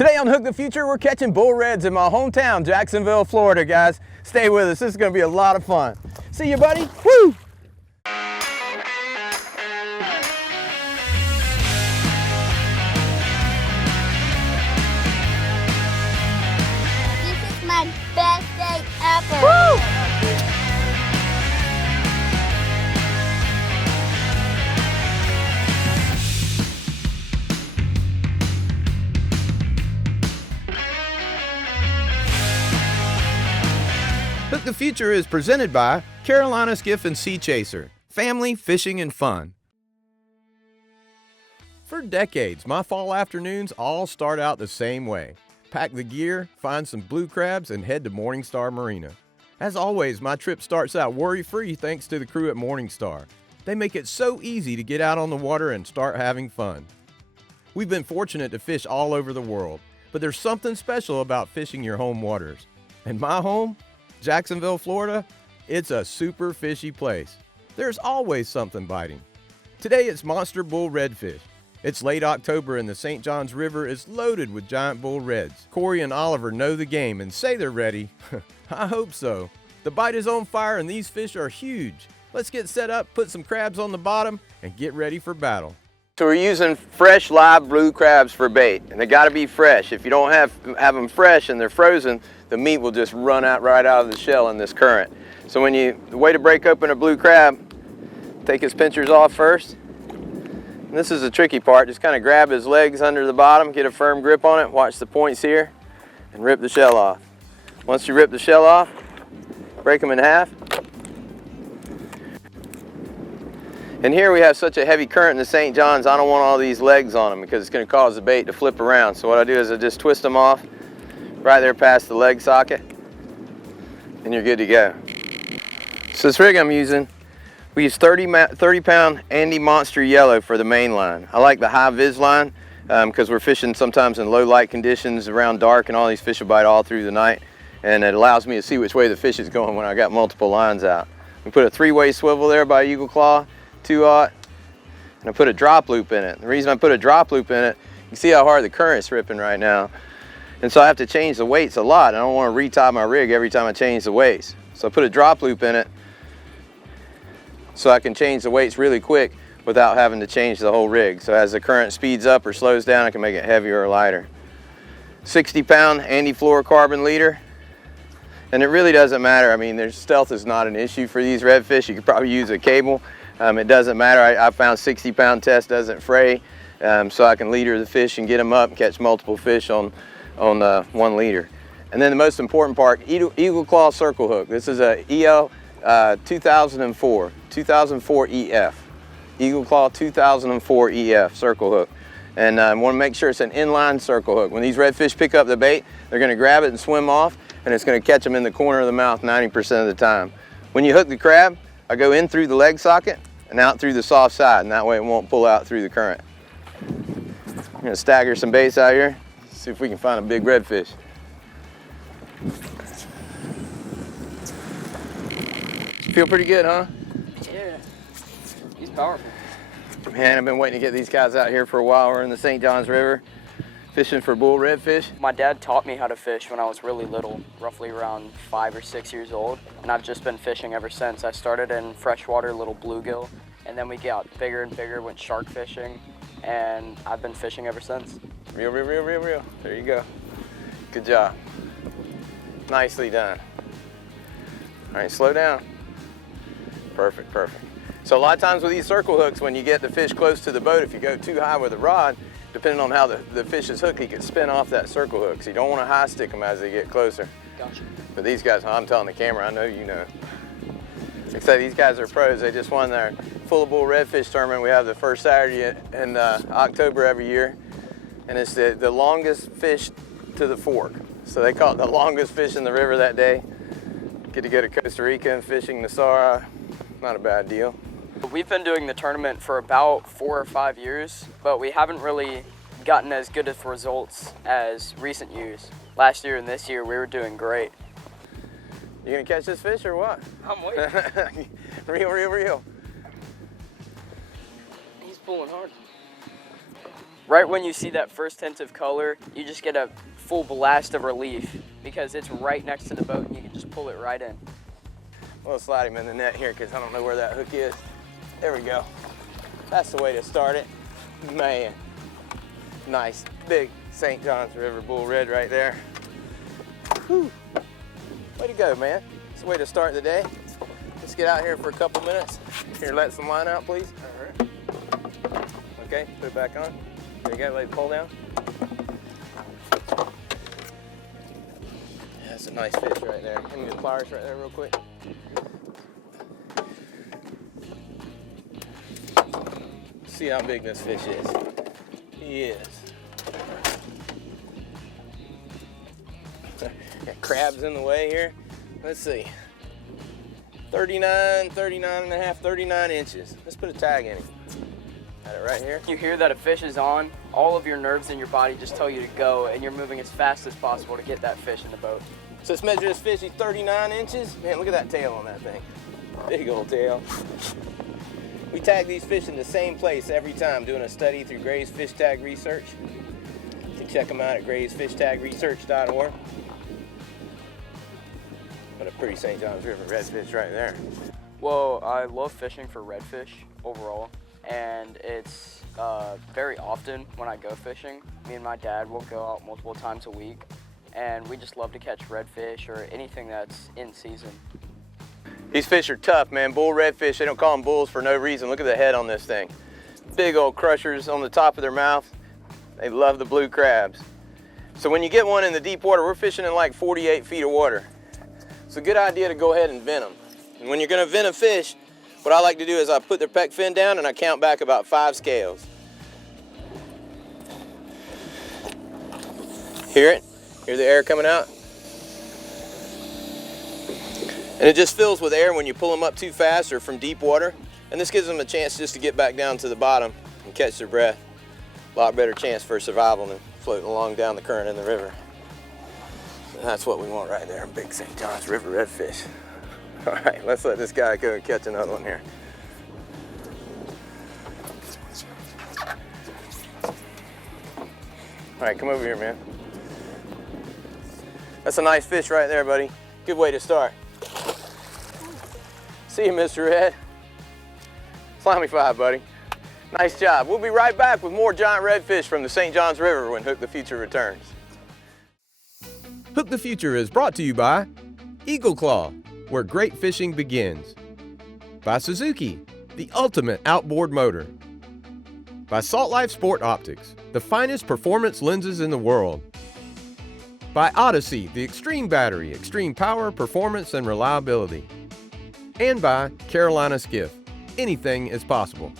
Today on Hook the Future, we're catching bull reds in my hometown, Jacksonville, Florida, guys. Stay with us, this is gonna be a lot of fun. See you, buddy, woo! This is my best day ever. Woo! Hook the Future is presented by Carolina Skiff and Sea Chaser, family, fishing, and fun. For decades, my fall afternoons all start out the same way. Pack the gear, find some blue crabs, and head to Morningstar Marina. As always, my trip starts out worry-free thanks to the crew at Morningstar. They make it so easy to get out on the water and start having fun. We've been fortunate to fish all over the world, but there's something special about fishing your home waters. And my home? Jacksonville, Florida, it's a super fishy place. There's always something biting. Today it's monster bull redfish. It's late October and the St. Johns River is loaded with giant bull reds. Corey and Oliver know the game and say they're ready. I hope so. The bite is on fire and these fish are huge. Let's get set up, put some crabs on the bottom, and get ready for battle. So we're using fresh live blue crabs for bait, and they gotta be fresh. If you don't have them fresh and they're frozen, the meat will just run out right out of the shell in this current. So the way to break open a blue crab, take his pinchers off first. And this is the tricky part, just kind of grab his legs under the bottom, get a firm grip on it, watch the points here, and rip the shell off. Once you rip the shell off, break them in half. And here we have such a heavy current in the St. Johns, I don't want all these legs on them because it's going to cause the bait to flip around. So what I do is I just twist them off right there past the leg socket, and you're good to go. So this rig I'm using, we use 30-pound Andy Monster Yellow for the main line. I like the high vis line because we're fishing sometimes in low light conditions around dark, and all these fish will bite all through the night, and it allows me to see which way the fish is going when I got multiple lines out. We put a 3-way swivel there by Eagle Claw, 2-aught, and I put a drop loop in it. The reason I put a drop loop in it, you can see how hard the current's ripping right now. And so I have to change the weights a lot. I don't want to retie my rig every time I change the weights. So I put a drop loop in it so I can change the weights really quick without having to change the whole rig. So as the current speeds up or slows down, I can make it heavier or lighter. 60-pound Andy fluorocarbon leader. And it really doesn't matter. I mean, stealth is not an issue for these redfish. You could probably use a cable. It doesn't matter. I found 60-pound test doesn't fray, so I can leader the fish and get them up and catch multiple fish on 1 leader. And then the most important part, Eagle Claw circle hook. This is a EL 2004 EF. Eagle Claw 2004 EF circle hook. And I want to make sure it's an inline circle hook. When these redfish pick up the bait, they're going to grab it and swim off, and it's going to catch them in the corner of the mouth 90% of the time. When you hook the crab, I go in through the leg socket and out through the soft side, and that way it won't pull out through the current. I'm going to stagger some baits out here, see if we can find a big redfish. Feel pretty good, huh? Yeah, he's powerful. Man, I've been waiting to get these guys out here for a while. We're in the St. Johns River fishing for bull redfish. My dad taught me how to fish when I was really little, roughly around 5 or 6 years old, and I've just been fishing ever since. I started in freshwater, little bluegill, and then we got bigger and bigger, went shark fishing, and I've been fishing ever since. Reel, reel, reel, reel, reel. There you go. Good job. Nicely done. All right, slow down. Perfect, perfect. So a lot of times with these circle hooks, when you get the fish close to the boat, if you go too high with a rod, depending on how the fish is hooked, he can spin off that circle hook. So you don't want to high stick them as they get closer. Gotcha. But these guys, I'm telling the camera, I know you know. Except these guys are pros. They just won their Full of Bull Redfish tournament. We have the first Saturday in October every year. And it's the longest fish to the fork. So they call it the longest fish in the river that day. Get to go to Costa Rica and fishing the Sara. Not a bad deal. We've been doing the tournament for about 4 or 5 years, but we haven't really gotten as good of results as recent years. Last year and this year, we were doing great. You gonna catch this fish or what? I'm waiting. Reel, reel, reel. He's pulling hard. Right when you see that first hint of color, you just get a full blast of relief because it's right next to the boat and you can just pull it right in. We'll slide him in the net here because I don't know where that hook is. There we go. That's the way to start it. Man, nice big St. John's River bull red right there. Whew. Way to go, man. It's the way to start the day. Let's get out here for a couple minutes. Here, let some line out, please. All right. Okay, put it back on. There you go, let it pull down. That's a nice fish right there. Give me the pliers right there real quick. See how big this fish is. He is. Got crabs in the way here. Let's see. 39 and a half, 39 inches. Let's put a tag in it. Got it right here. You hear that a fish is on, all of your nerves in your body just tell you to go, and you're moving as fast as possible to get that fish in the boat. So let's measure this fish. He's 39 inches. Man, look at that tail on that thing. Big old tail. We tag these fish in the same place every time, doing a study through Gray's Fish Tag Research. You can check them out at graysfishtagresearch.org. What a pretty St. John's River redfish right there. Well, I love fishing for redfish overall, and it's very often when I go fishing, me and my dad will go out multiple times a week, and we just love to catch redfish or anything that's in season. These fish are tough, man. Bull redfish, they don't call them bulls for no reason. Look at the head on this thing. Big old crushers on the top of their mouth. They love the blue crabs. So when you get one in the deep water, we're fishing in like 48 feet of water. It's a good idea to go ahead and vent them. And when you're gonna vent a fish, what I like to do is I put their pec fin down and I count back about 5 scales. Hear it? Hear the air coming out? And it just fills with air when you pull them up too fast or from deep water. And this gives them a chance just to get back down to the bottom and catch their breath. A lot better chance for survival than floating along down the current in the river. And that's what we want right there, big St. John's River redfish. All right, let's let this guy go and catch another one here. All right, come over here, man. That's a nice fish right there, buddy. Good way to start. See you, Mr. Red. Slimy 5, buddy. Nice job. We'll be right back with more giant redfish from the St. John's River when Hook the Future returns. Hook the Future is brought to you by Eagle Claw, where great fishing begins. By Suzuki, the ultimate outboard motor. By Salt Life Sport Optics, the finest performance lenses in the world. By Odyssey, the extreme battery, extreme power, performance, and reliability. And by Carolina Skiff, anything is possible.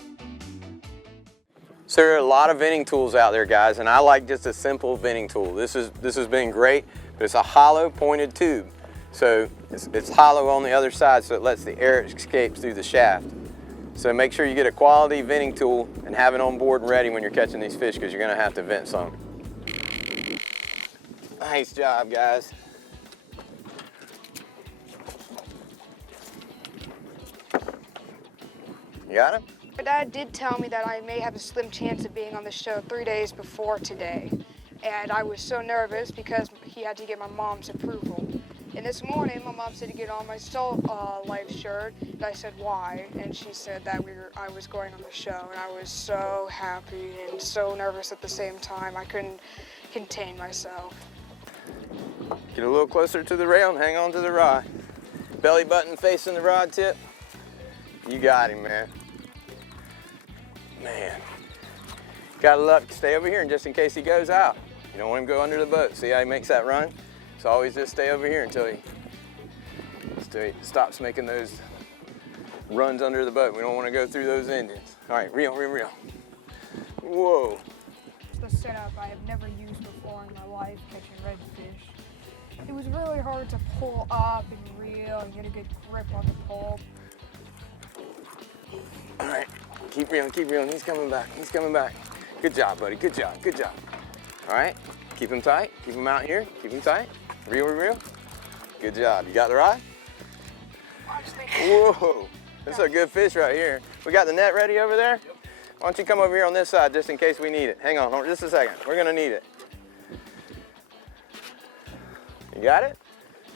So there are a lot of venting tools out there, guys, and I like just a simple venting tool. This has been great, but it's a hollow pointed tube. So it's hollow on the other side, so it lets the air escape through the shaft. So make sure you get a quality venting tool and have it on board and ready when you're catching these fish, because you're gonna have to vent some. Nice job, guys. You got him? My dad did tell me that I may have a slim chance of being on the show 3 days before today. And I was so nervous because he had to get my mom's approval. And this morning, my mom said to get on my Salt Life shirt, and I said, why? And she said that I was going on the show, and I was so happy and so nervous at the same time. I couldn't contain myself. Get a little closer to the rail and hang on to the rod. Belly button facing the rod tip. You got him, man. Man, gotta love, stay over here and just in case he goes out. You don't want him to go under the boat. See how he makes that run? So always just stay over here until he stops making those runs under the boat. We don't want to go through those engines. All right, reel. Whoa. The setup I have never used before in my life catching redfish. It was really hard to pull up and reel and get a good grip on the pole. All right, keep reeling. He's coming back. Good job, buddy, good job. All right, keep him tight, keep him out here, keep him tight. Reel. Good job. You got the rod? Whoa, that's a good fish right here. We got the net ready over there? Why don't you come over here on this side just in case we need it. Hang on, hold just a second. We're gonna need it. You got it?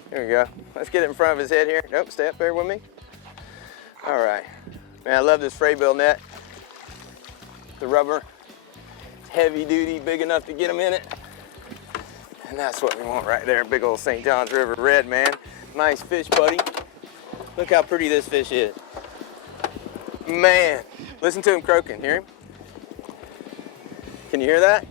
Here we go. Let's get it in front of his head here. Nope, stay up there with me. All right. Man, I love this Fraybill net. The rubber, heavy duty, big enough to get them in it. And that's what we want right there. Big old St. Johns River red, man. Nice fish, buddy. Look how pretty this fish is. Man, listen to him croaking, hear him? Can you hear that?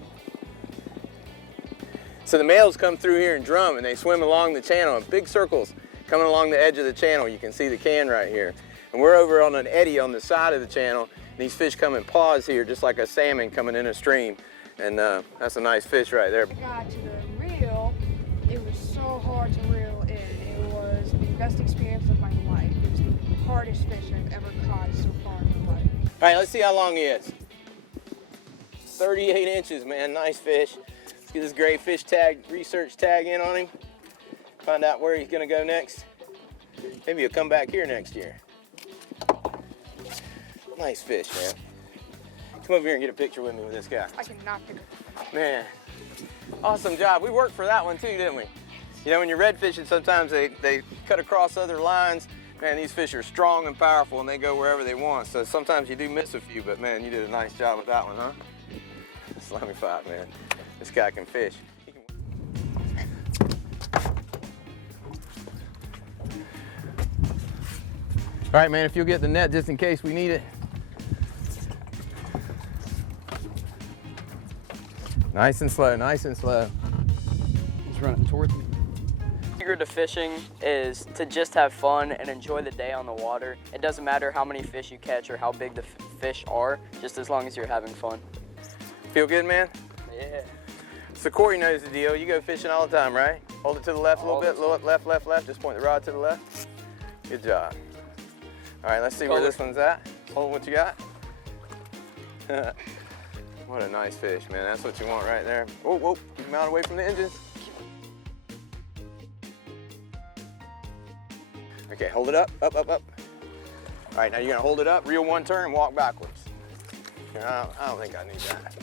So the males come through here and drum and they swim along the channel in big circles coming along the edge of the channel. You can see the can right here. And we're over on an eddy on the side of the channel. These fish come and pause here just like a salmon coming in a stream. And that's a nice fish right there. I got to the reel, it was so hard to reel in. It was the best experience of my life. It was the hardest fish I've ever caught so far in my life. All right, let's see how long he is. 38 inches, man, nice fish. Let's get this great fish tag, research tag in on him. Find out where he's gonna go next. Maybe he'll come back here next year. Nice fish, man. Come over here and get a picture with me with this guy. I cannot pick it. Man, awesome job. We worked for that one too, didn't we? You know, when you're red fishing, sometimes they cut across other lines. Man, these fish are strong and powerful and they go wherever they want. So sometimes you do miss a few, but man, you did a nice job with that one, huh? Slimy fight, man. This guy can fish. All right, man, if you'll get the net just in case we need it. Nice and slow, nice and slow. He's running towards me. The secret to fishing is to just have fun and enjoy the day on the water. It doesn't matter how many fish you catch or how big the fish are, just as long as you're having fun. Feel good, man? Yeah. So Corey knows the deal. You go fishing all the time, right? Hold it to the left a little bit, left, left, left. Just point the rod to the left. Good job. All right, let's see where this one's at. Hold what you got. What a nice fish, man. That's what you want right there. Whoa, whoa, keep him out away from the engines. Okay, hold it up, up, up, up. All right, now you're gonna hold it up, reel one turn, and walk backwards. I don't think I need that.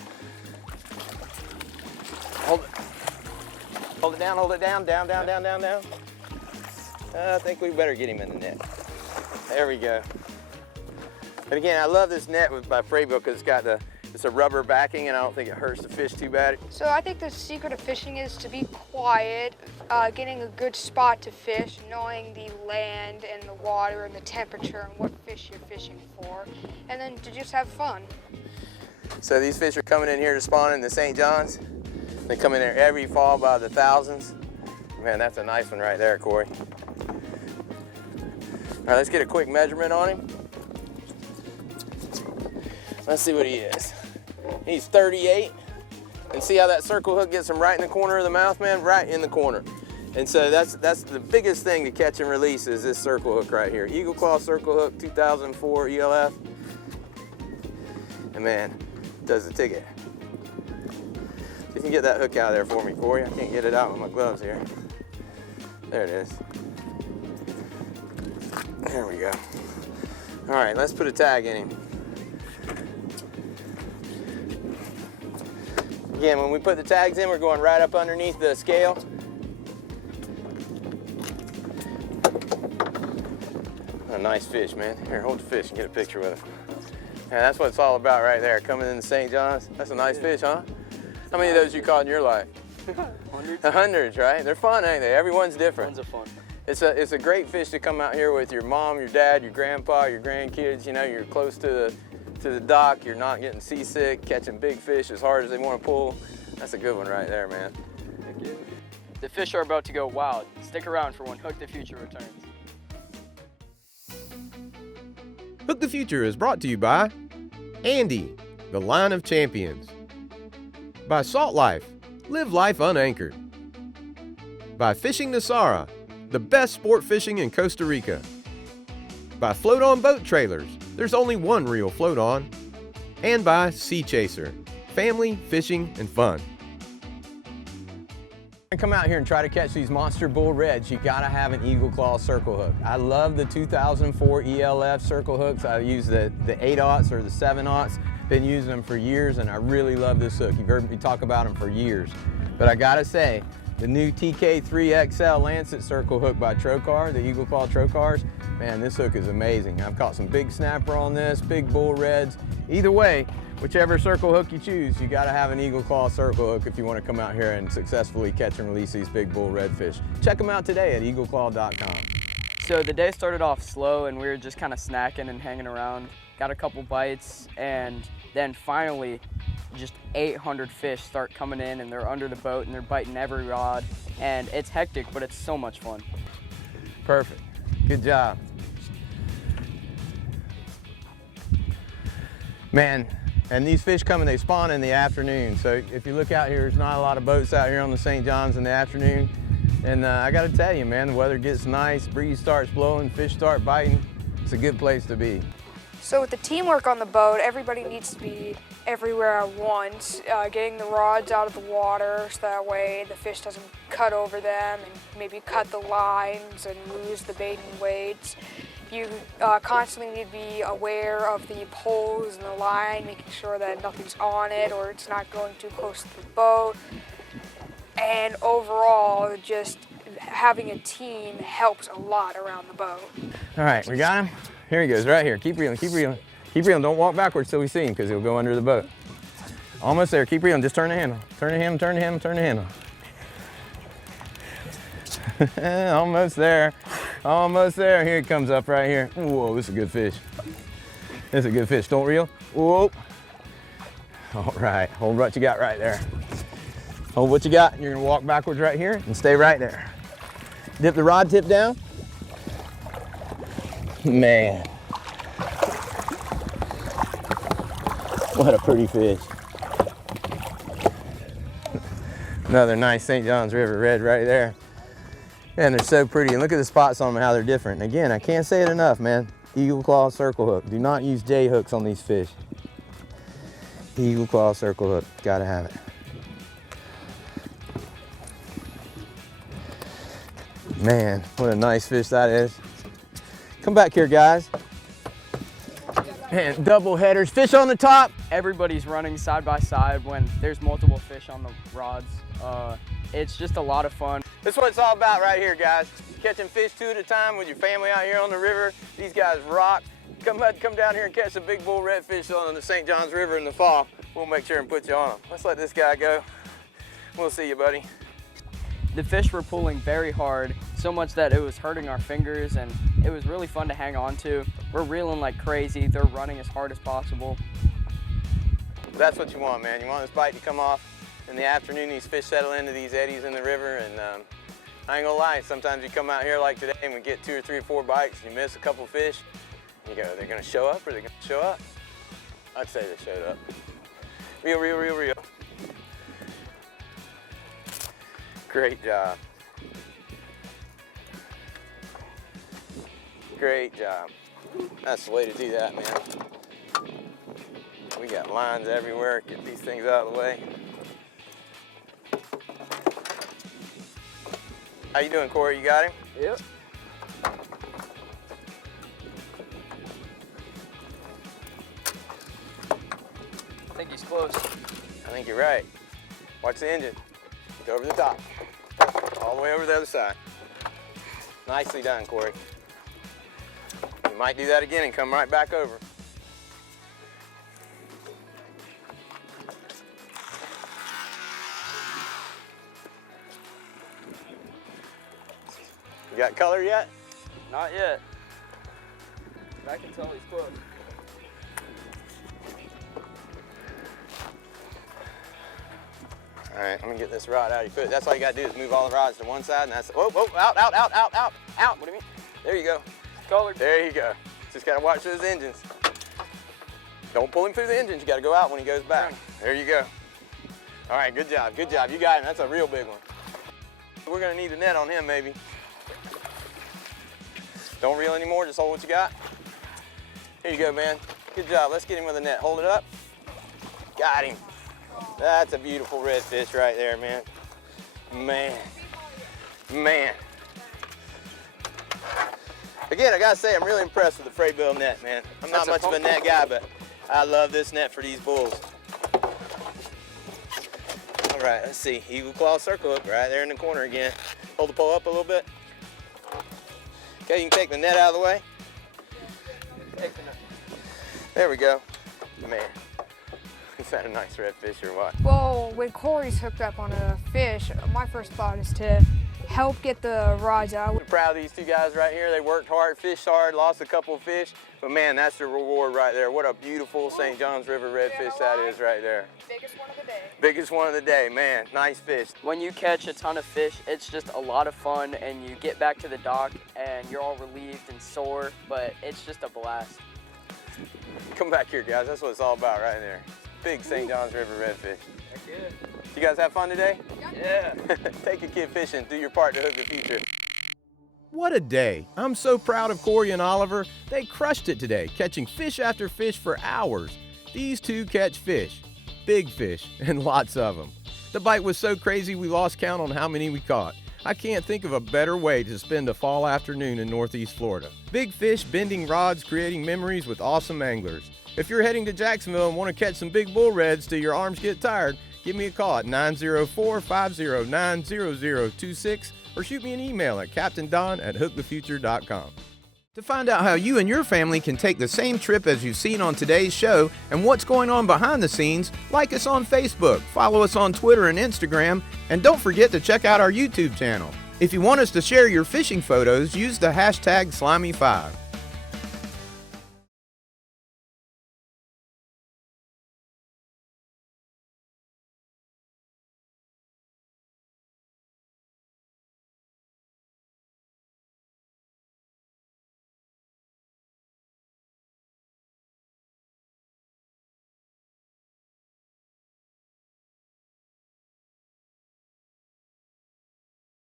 Hold it down, hold it down, down, down, down, down, down. I think we better get him in the net. There we go. And again, I love this net by Fraybill because it's a rubber backing and I don't think it hurts the fish too bad. So I think the secret of fishing is to be quiet, getting a good spot to fish, knowing the land and the water and the temperature and what fish you're fishing for, and then to just have fun. So these fish are coming in here to spawn in the St. Johns. They come in there every fall by the thousands. Man, that's a nice one right there, Corey. All right, let's get a quick measurement on him. Let's see what he is. He's 38. And see how that circle hook gets him right in the corner of the mouth, man? Right in the corner. And so that's the biggest thing to catch and release is this circle hook right here. Eagle Claw circle hook, 2004 ELF. And man, does the ticket. So you can get that hook out of there for me, Corey. I can't get it out with my gloves here. There it is. There we go. All right, let's put a tag in him. Again, when we put the tags in, we're going right up underneath the scale. A nice fish, man. Here, hold the fish and get a picture with him. Yeah, that's what it's all about right there, coming in the St. Johns. That's a nice fish, huh? How many of those you caught in your life? Hundreds. Hundreds, right? They're fun, ain't they? Everyone's different. Tons of fun. It's a great fish to come out here with your mom, your dad, your grandpa, your grandkids. You know, you're close to the dock. You're not getting seasick, catching big fish as hard as they want to pull. That's a good one right there, man. The fish are about to go wild. Stick around for when Hook the Future returns. Hook the Future is brought to you by Andy, the Line of Champions. By Salt Life, live life unanchored. By Fishing Nasara, the best sport fishing in Costa Rica. By Float On Boat Trailers, there's only one real float on. And by Sea Chaser, family, fishing, and fun. To come out here and try to catch these monster bull reds, you gotta have an Eagle Claw circle hook. I love the 2004 ELF circle hooks. I use the 8/0 or the 7/0. Been using them for years, and I really love this hook. You've heard me talk about them for years. But I gotta say, the new TK3XL Lancet Circle hook by Trocar, the Eagle Claw Trocars, man, this hook is amazing. I've caught some big snapper on this, big bull reds. Either way, whichever circle hook you choose, you gotta have an Eagle Claw circle hook if you wanna come out here and successfully catch and release these big bull redfish. Check them out today at eagleclaw.com. So the day started off slow and we were just kind of snacking and hanging around. Got a couple bites, and then finally just 800 fish start coming in, and they're under the boat and they're biting every rod, and it's hectic, but it's so much fun. Perfect. Good job. Man, and these fish come and they spawn in the afternoon. So if you look out here, there's not a lot of boats out here on the St. John's in the afternoon. And I gotta tell you, man, the weather gets nice, breeze starts blowing, fish start biting. It's a good place to be. So with the teamwork on the boat, everybody needs to be everywhere at once, getting the rods out of the water so that way the fish doesn't cut over them and maybe cut the lines and lose the bait and weights. You constantly need to be aware of the poles and the line, making sure that nothing's on it or it's not going too close to the boat. And overall, just having a team helps a lot around the boat. All right, we got him. Here he goes, right here. Keep reeling, keep reeling. Keep reeling, don't walk backwards till we see him because he'll go under the boat. Almost there, keep reeling, just turn the handle. Turn the handle, turn the handle, turn the handle. Almost there, almost there. Here he comes up right here. Whoa, this is a good fish. This is a good fish, don't reel. Whoa. All right, hold what you got right there. Hold what you got, and you're gonna walk backwards right here and stay right there. Dip the rod tip down. Man. What a pretty fish. Another nice St. John's River red right there. And they're so pretty. And look at the spots on them, how they're different. And again, I can't say it enough, man. Eagle Claw circle hook. Do not use J hooks on these fish. Eagle Claw circle hook, gotta have it. Man, what a nice fish that is. Come back here, guys. Man, double headers, fish on the top. Everybody's running side by side when there's multiple fish on the rods. It's just a lot of fun. That's what it's all about right here, guys. Catching fish two at a time with your family out here on the river. These guys rock. Come down here and catch a big bull redfish on the St. John's River in the fall. We'll make sure and put you on them. Let's let this guy go. We'll see you, buddy. The fish were pulling very hard, so much that it was hurting our fingers, and it was really fun to hang on to. We're reeling like crazy. They're running as hard as possible. That's what you want, man. You want this bite to come off. In the afternoon, these fish settle into these eddies in the river, and I ain't gonna lie, sometimes you come out here like today and we get 2 or 3 or 4 bites, and you miss a couple fish, and you go, they're gonna show up or they're gonna show up? I'd say they showed up. Reel, reel, reel, reel. Great job. Great job. That's the way to do that, man. We got lines everywhere. Get these things out of the way. How you doing, Corey? You got him? Yep. I think he's close. I think you're right. Watch the engine. Go over the top. All the way over the other side. Nicely done, Corey. You might do that again and come right back over. You got color yet? Not yet. But I can tell he's close. All right, I'm gonna get this rod out of your foot. That's all you gotta do is move all the rods to one side, and that's, whoa, whoa, out, out, out, out, out, out. What do you mean? There you go. Colored. There you go. Just gotta watch those engines. Don't pull him through the engines. You gotta go out when he goes back. There you go. All right, good job, good job. You got him. That's a real big one. We're gonna need a net on him, maybe. Don't reel anymore, just hold what you got. Here you go, man. Good job. Let's get him with a net. Hold it up. Got him. That's a beautiful redfish right there, man. Man. Man. Again, I gotta say, I'm really impressed with the Fraybill net, man. I'm not much of a net guy, but I love this net for these bulls. All right, let's see. Eagle claw circle hook right there in the corner again. Hold the pole up a little bit. Okay, you can take the net out of the way. There we go. Man, is that a nice redfish or what? Well, when Corey's hooked up on a fish, my first thought is to help get the rods out. We're proud of these two guys right here. They worked hard, fished hard, lost a couple of fish, but man, that's the reward right there. What a beautiful St. Johns River redfish that is right there. Biggest one of the day. Biggest one of the day, man. Nice fish. When you catch a ton of fish, it's just a lot of fun, and you get back to the dock and you're all relieved and sore, but it's just a blast. Come back here, guys. That's what it's all about right there. Big St. Johns River redfish. Heck yeah. You guys have fun today? Yeah. Take a kid fishing. Do your part to hook the future. What a day. I'm so proud of Corey and Oliver. They crushed it today, catching fish after fish for hours. These two catch fish, big fish, and lots of them. The bite was so crazy we lost count on how many we caught. I can't think of a better way to spend a fall afternoon in Northeast Florida. Big fish, bending rods, creating memories with awesome anglers. If you're heading to Jacksonville and want to catch some big bull reds till your arms get tired, give me a call at 904-509-0026 or shoot me an email at captaindon@hookthefuture.com. To find out how you and your family can take the same trip as you've seen on today's show and what's going on behind the scenes, like us on Facebook, follow us on Twitter and Instagram, and don't forget to check out our YouTube channel. If you want us to share your fishing photos, use the hashtag Slimy5.